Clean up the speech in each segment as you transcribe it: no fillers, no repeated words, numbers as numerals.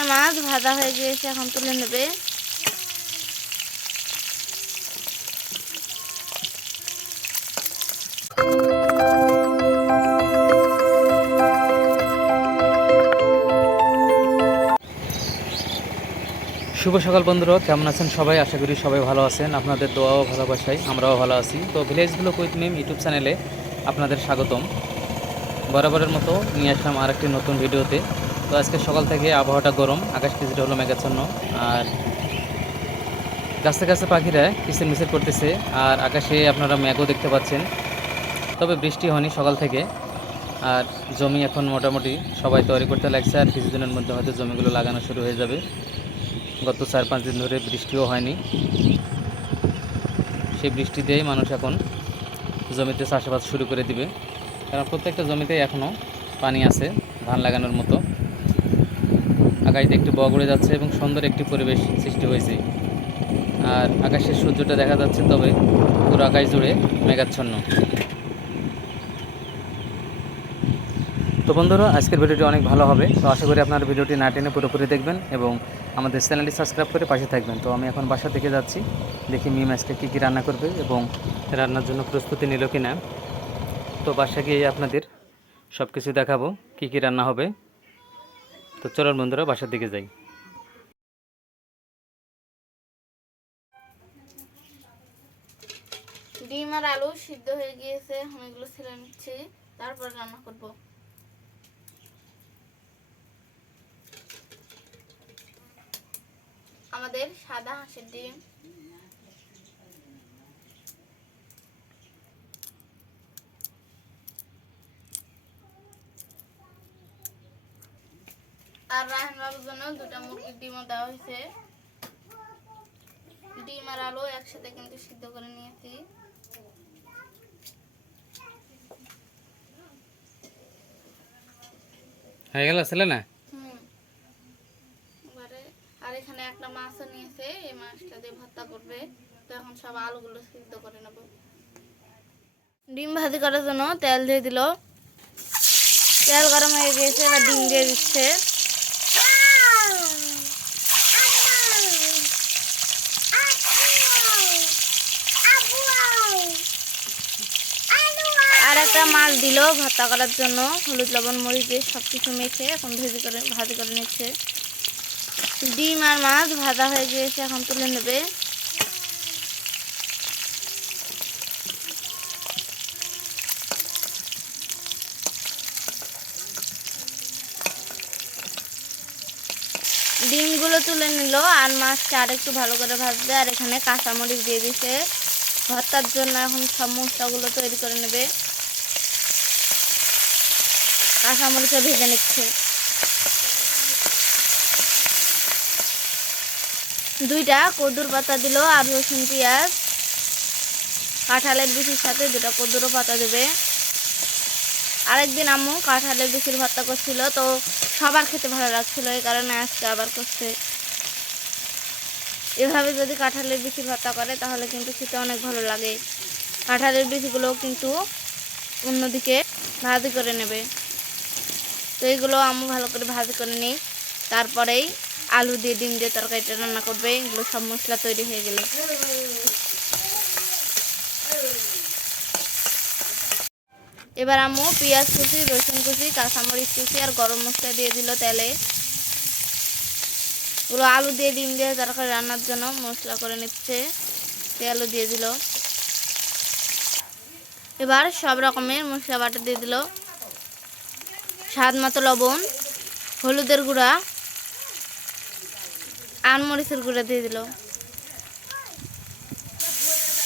আর মাছ ভাজা হয়ে গিয়েছে, এখন তুলে নেবে। শুভ সকাল বন্ধুরা, কেমন আছেন সবাই? আশা করি সবাই ভালো আছেন। আপনাদের দোয়া ও ভালোবাসায় আমরাও ভালো আছি। তো village blog with Mim YouTube চ্যানেলে আপনাদের স্বাগতম। বরাবরের মতো নিয়ে আসলাম আর একটি নতুন ভিডিওতে। তো আজকে সকাল থেকে আবহাওয়াটা গরম, আকাশ কিছুটা হলো মেঘাচ্ছন্ন, আর গাছে গাছে পাখিরা কিচির মিচির করতেছে, আর আকাশে আপনারা মেঘও দেখতে পাচ্ছেন। তবে বৃষ্টি হয়নি সকাল থেকে। আর জমি এখন মোটামুটি সবাই তৈরি করতে লাগছে, আর কিছুদিনের মধ্যে হয়তো জমিগুলো লাগানো শুরু হয়ে যাবে। গত 4-5 দিন ধরে বৃষ্টিও হয়নি, সেই বৃষ্টি দিয়েই মানুষ এখন জমিতে চাষাবাদ শুরু করে দিবে, কারণ প্রত্যেকটা জমিতেই এখনও পানি আছে ধান লাগানোর মতো। আকাশ দিয়ে একটি বগ উড়ে যাচ্ছে এবং সুন্দর একটি পরিবেশ সৃষ্টি হয়েছে, আর আকাশের সূর্যটা দেখা যাচ্ছে, তবে পুরো আকাশ জুড়ে মেঘাচ্ছন্ন। তো বন্ধুরা, আজকের ভিডিওটি অনেক ভালো হবে। তো আশা করি আপনার ভিডিওটি না টেনে পুরোপুরি দেখবেন এবং আমাদের চ্যানেলটি সাবস্ক্রাইব করে পাশে থাকবেন। তো আমি এখন বাসা থেকে যাচ্ছি, দেখি মিম আজকে কী কী রান্না করবে এবং রান্নার জন্য প্রস্তুতি নিল কি না। তো বাসা গিয়ে আপনাদের সব কিছু দেখাবো কী কী রান্না হবে। তো চলুন বন্ধুরা, বাসার দিকে যাই। ডিম আর আলু সিদ্ধ হয়ে গিয়েছে, আমি এগুলো ছেড়ে নিচ্ছি, তারপর রান্না করব। আমাদের সাদা হাঁসের ডিম, আর রায়হান বাবুর জন্য 2টা মুরগির ডিমও দেওয়া হয়েছে। ডিম আর আলু একসাথে কিন্তু সিদ্ধ করে নিয়েছি। হয়ে গেল ছেলে না? এবারে আর এখানে একটা মাছও নিয়েছে, এই মাছটা দিয়ে ভর্তা করবে। তো এখন সব আলুগুলো সিদ্ধ করে নেব। ডিম ভাজি করার জন্য তেল দিয়ে দিল, তেল গরম হয়ে গিয়েছে, এবার ডিম দিয়ে দিচ্ছে। আর একটা মাছ দিল ভর্তা করার জন্য, হলুদ লবণ মরিচ দিয়ে সবকিছু মেখে এখন ভাজি করে নিচ্ছে। ডিম আর মাছ ভাজা হয়ে গিয়েছে, এখন তুলে নেবে। ডিমগুলো তুলে নিল, আর মাছটা আর একটু ভালো করে ভাজবে। আর এখানে কাঁচামরিচ দিয়ে দিছে ভর্তার জন্য। এখন সব মশলাগুলো তৈরি করে নেবে, কাঁচামরিচও ভেজে নিচ্ছে। 2টা কদুর পাতা দিল, আর রসুন পেঁয়াজ, কাঁঠালের বিচির সাথে 2টা কদুরও পাতা দেবে। আরেকদিন আম্মু কাঁঠালের বিচির ভর্তা করছিল, তো সবার খেতে ভালো লাগছিল, এই কারণে আজকে আবার করছে। এভাবে যদি কাঁঠালের বিচি ভর্তা করে তাহলে কিন্তু খেতে অনেক ভালো লাগে। কাঁঠালের বিচিগুলো কিন্তু অন্যদিকে ভাজি করে নেবে। তো এইগুলো আম্মু ভালো করে ভাজি করে নিই, তারপরেই আলু দিয়ে ডিম দিয়ে তরকারিটা রান্না করবে। এগুলো সব মশলা তৈরি হয়ে গেলে এবার আম্মু পেঁয়াজ কুচি, রসুন কুচি, কাঁচামরিচ কুচি আর গরম মশলা দিয়ে দিল তেলে। ওগুলো আলু দিয়ে ডিম দিয়ে তরকারি রান্নার জন্য মশলা করে নিচ্ছে, তেলও দিয়ে দিল। এবার সব রকমের মশলা বাটা দিয়ে দিল, স্বাদ মতো লবণ, হলুদের গুঁড়া আর মরিচের গুঁড়া দিয়ে দিল।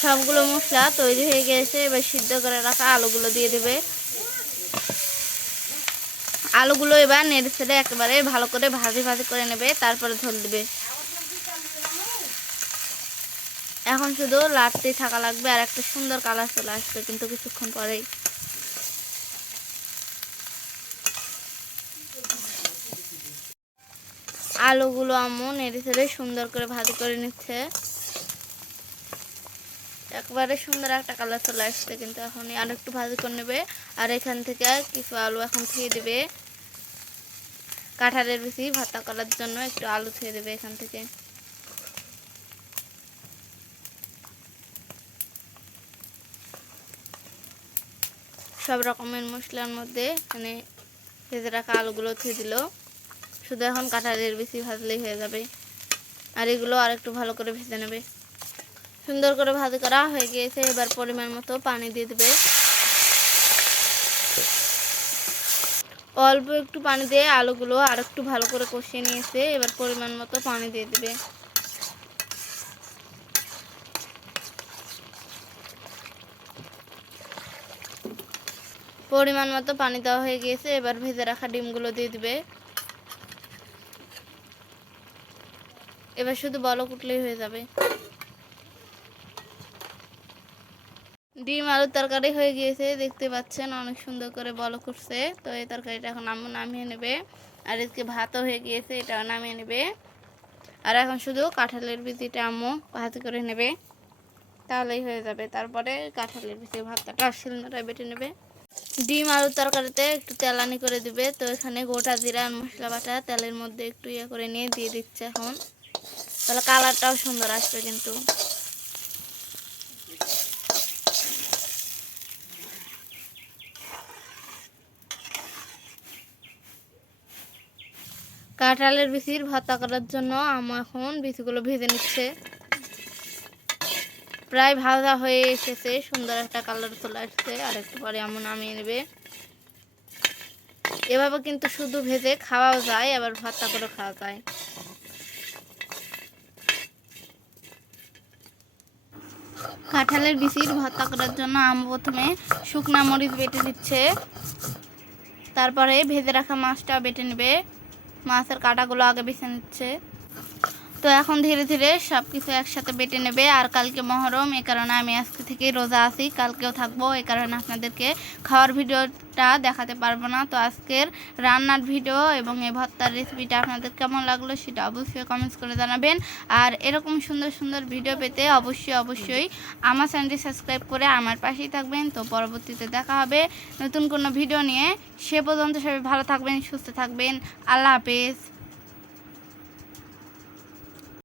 সবগুলো মশলা তৈরি হয়ে গেছে, এবার সিদ্ধ করে রাখা আলুগুলো দিয়ে দেবে। আলুগুলো এবার নেড়ে ছেড়ে একেবারে ভালো করে ভাজি করে নেবে, তারপরে ঝোল দেবে। এখন শুধু লাড়তেই থাকা লাগবে, আর একটা সুন্দর কালার চলে আসবে কিন্তু কিছুক্ষণ পরেই। আলুগুলো আম্মু নেড়ে ছেড়ে সুন্দর করে ভাজি করে নিচ্ছে, একবারে সুন্দর একটা কালার চলে আসছে, কিন্তু এখন আর একটু ভাজি করে নেবে। আর এখান থেকে কিছু আলু এখন খেয়ে দেবে। কাঁঠালের বিচি ভর্তা করার জন্য একটু আলু ছুঁয়ে দেবে এখান থেকে। সব রকমের মশলার মধ্যে মানে ভেজে রাখা আলুগুলো ছুঁয়ে দিল। শুধু এখন কাঁঠালের বিচি ভাজলেই হয়ে যাবে। আর এগুলো আর একটু ভালো করে ভেজে নেবে। সুন্দর করে ভাজি করা হয়ে গিয়েছে। এবার পরিমাণ মতো পানি দিয়ে দেবে। অল্প একটু পানি দিয়ে আলুগুলো আর একটু ভালো করে কষিয়ে নিয়েছে। এবার পরিমাণ মতো পানি দিয়ে দিবে। পরিমাণ মতো পানি দেওয়া হয়ে গিয়েছে। এবার ভেজে রাখা ডিমগুলো দিয়ে দিবে। এবার শুধু বলক উঠলেই হয়ে যাবে। ডিম আলুর তরকারি হয়ে গিয়েছে, দেখতে পাচ্ছেন অনেক সুন্দর করে বলক উঠছে। তো এই তরকারিটা এখন আম্মু নামিয়ে নেবে। আর আজকে ভাতও হয়ে গিয়েছে, এটাও নামিয়ে নেবে। আর এখন শুধু কাঁঠালের বিচিটা আম্মু ভাজি করে নেবে, তাহলেই হয়ে যাবে। তারপরে কাঁঠালের বিচি ভাতটা শিলনোড়ায় বেটে নেবে। ডিম আলুর তরকারিতে একটু তেলানি করে দিবে। তো এখানে গোটা জিরা আর মশলা বাটা তেলের মধ্যে একটু ইয়ে করে নিয়ে দিয়ে দিচ্ছে এখন, তাহলে কালারটাও সুন্দর আসবে কিন্তু। কাঁঠালের বিচির ভর্তা করার জন্য আম্মু এখন বিচিগুলো ভেজে নিচ্ছে। প্রায় ভাজা হয়ে এসেছে, সুন্দর একটা কালার চলে আসছে। আর একটু পরে আম্মু নামিয়ে নেবে। এভাবে কিন্তু শুধু ভেজে খাওয়াও যায়, আবার ভর্তা করে খাওয়া যায়। কাঁঠালের বিচির ভর্তা করার জন্য আম্মু প্রথমে শুকনা মরিচ বেটে দিচ্ছে, তারপরে ভেজে রাখা মাছটা বেটে নেবে। মাছের কাঁটাগুলো আগে বেছে নিচ্ছে। তো এখন ধীরে ধীরে সব কিছু একসাথে বেটে নেবে। আর কালকে মহরম, এই কারণে আমি আজকে থেকেই রোজা আছি, কালকেও থাকবো, এই কারণে আপনাদেরকে খাওয়ার ভিডিওটা দেখাতে পারবো না। তো আজকের রান্নার ভিডিও এবং এই ভর্তার রেসিপিটা আপনাদের কেমন লাগলো সেটা অবশ্যই কমেন্টস করে জানাবেন। আর এরকম সুন্দর সুন্দর ভিডিও পেতে অবশ্যই আমার চ্যানেলটি সাবস্ক্রাইব করে আমার পাশেই থাকবেন। তো পরবর্তীতে দেখা হবে নতুন কোনো ভিডিও নিয়ে। সে পর্যন্ত সবাই ভালো থাকবেন, সুস্থ থাকবেন। আল্লাহ হাফেজ।